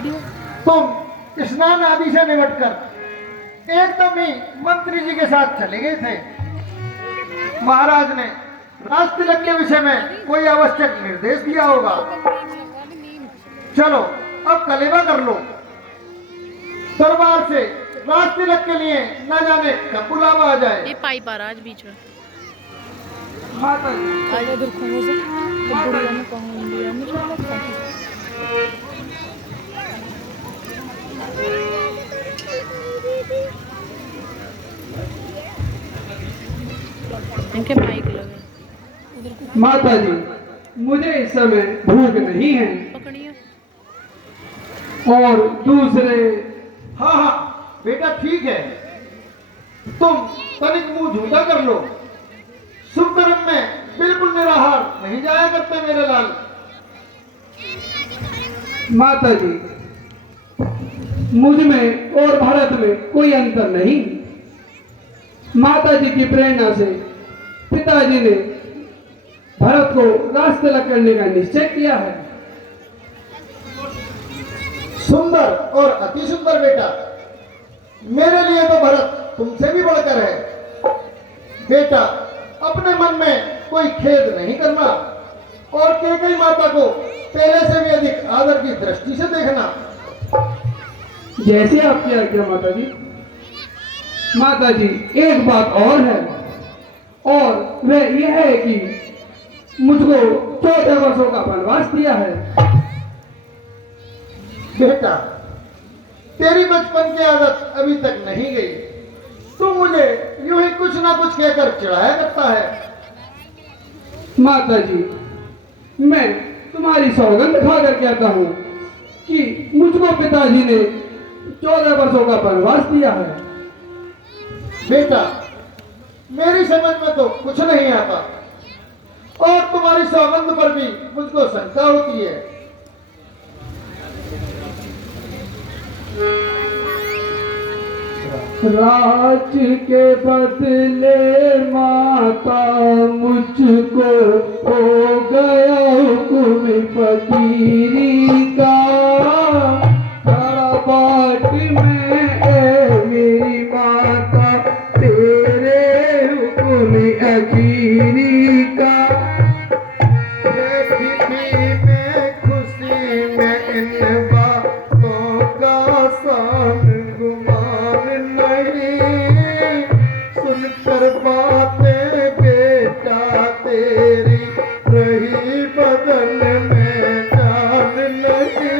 तुम स्नान आदि से निपटकर एकदम ही मंत्री जी के साथ चले गए थे। महाराज ने राज तिलक के विषय में कोई आवश्यक निर्देश दिया होगा। चलो अब कलेवा कर लो। दरबार से राज तिलक के लिए न जाने कब बुलावा आ जाए। ये पाइप आ रहा आज बीच में। माता जी, आगे उधर खोलो से बुढ़िया में कहूंगी मुझे लगता है इनके माइक लगे। माता जी, मुझे इस समय भूख नहीं है पकड़िए। और दूसरे हाँ हाँ बेटा ठीक है, तुम तनिक मुंह झूठा कर लो। शुभ कर्म में बिल्कुल निराहार नहीं जाया करते मेरे लाल। माता जी, मुझ में और भरत में कोई अंतर नहीं। माता जी की प्रेरणा से पिताजी ने भरत को राज तिलक करने का निश्चय किया है। सुंदर और अति सुंदर बेटा, मेरे लिए तो भरत तुमसे भी बढ़कर है। बेटा, अपने मन में कोई खेद नहीं करना और कैकेयी माता को पहले से भी अधिक आदर की दृष्टि से देखना। जैसे आपकी आज्ञा माता जी। माता जी, एक बात और है, और वह यह है कि मुझको 14 वर्षों का वनवास दिया है। बेटा, तेरी बचपन की आदत अभी तक नहीं गई। तू मुझे यूं ही कुछ ना कुछ कहकर चिढ़ाया करता है। माता जी, मैं तुम्हारी सौगंध खाकर कहता हूँ कि मुझको पिताजी ने 14 वर्षों का वनवास दिया है। बेटा, मेरी समझ में तो कुछ नहीं आता और तुम्हारी सौगंध पर भी मुझको शंका होती है। राज के बदले माता मुझको हो गया हुक्म फकीरी का। बाट में ए मेरी माता तेरे हुक्म अखीरी का। में खुशी में इन बातों का सान गुमान नहीं। सुनकर बातें बेटा तेरी रही बदन में जान नहीं।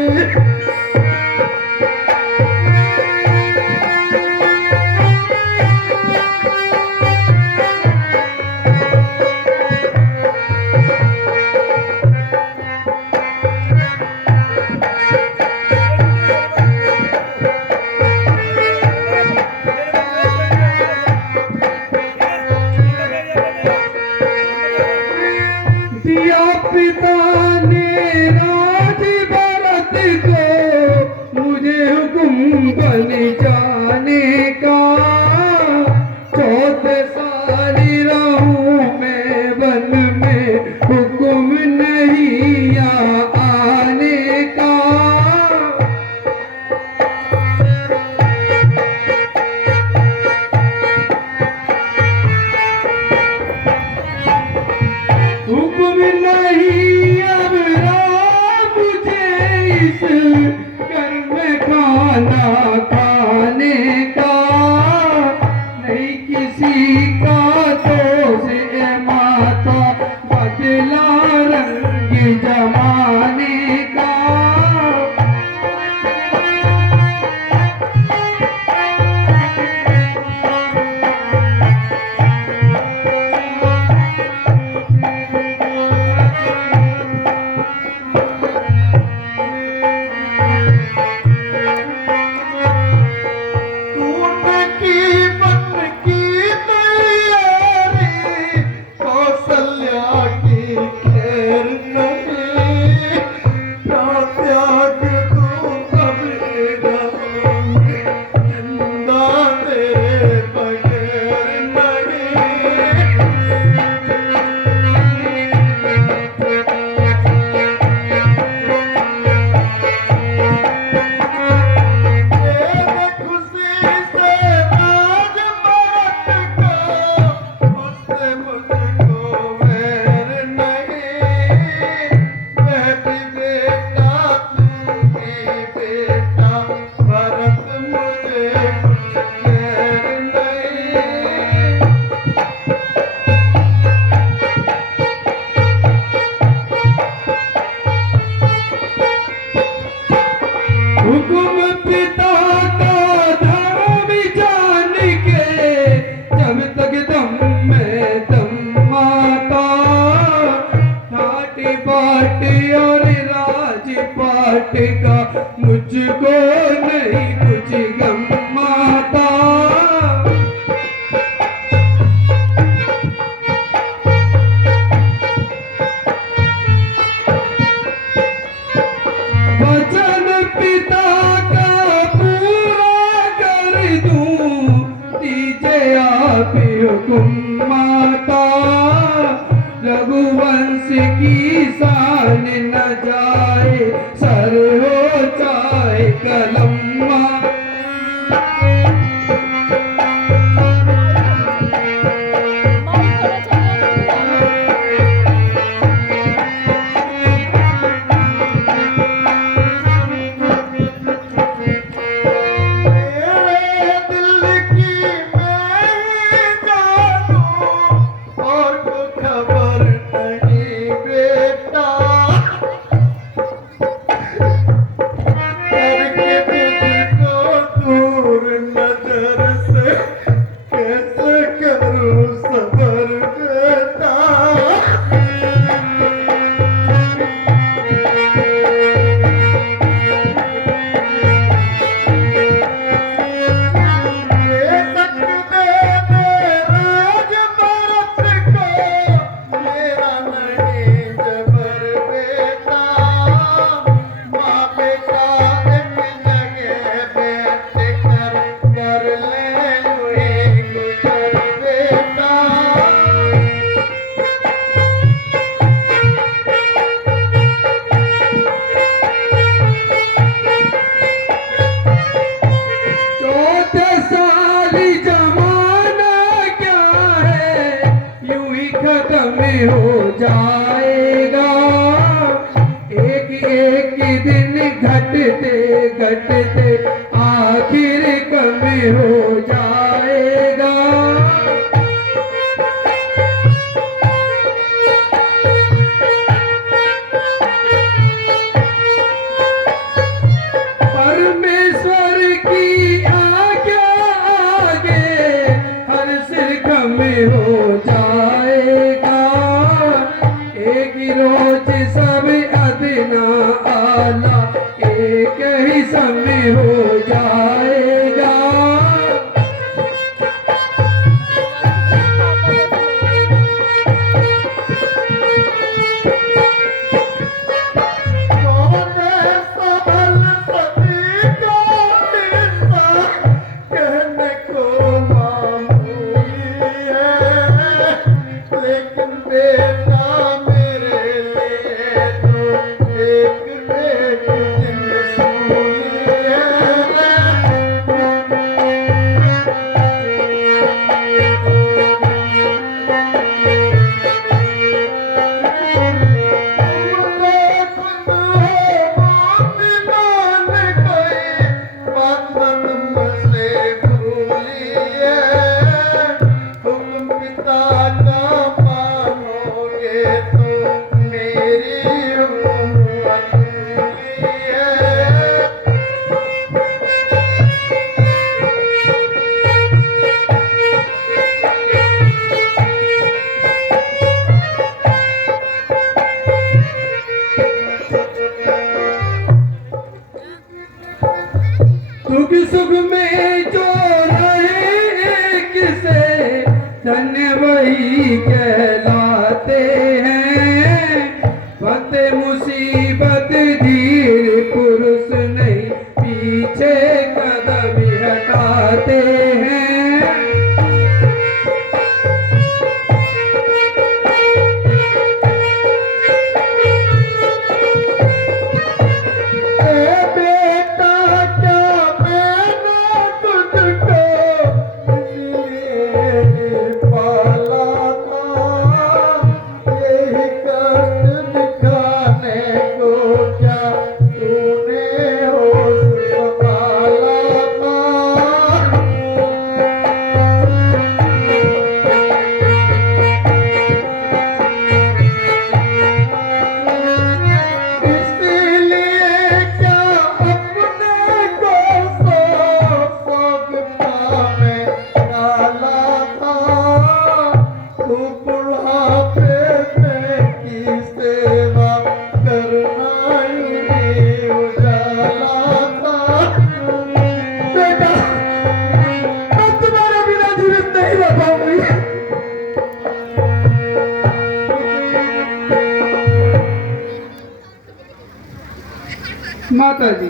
हुक्म पिता का धर्म जान के, जब तक दम में दम माता, ठाट बाट और राजपाट का मुझको नहीं कुछ गम माता। वचन पिता का पूरा कर दूं, दीजिए आप हुक्म माता। रघुवंश की शान न जाए, सर हो जाए कलम माता। माइक होना चाहिए। मेरे दिल की मैं जानूं और को खबर नहीं बेटा, करके तुझको दूर नजर से कैसे करूं सबर बेटा। हो जाएगा, एक एक दिन घटते घटते आखिर कम हो जाएगा। परमेश्वर की आज्ञा आगे हर सिर कम हो जाएगा। एक ही रोज सब अदना आला एक ही समय हो जाएगा। लेकिन बेटा मेरे लिए तो एक दिन सूली सुख सुख में जो रहे किसे धन्य वही कहलाते हैं। वक्त मुसीबत धीर पुरुष नहीं पीछे कदम हटाते हैं। को क्या तूने होश संभाला लाता। बेटा, मैं तुम्हारे बिना जीवित नहीं रह पाऊंगी। माता जी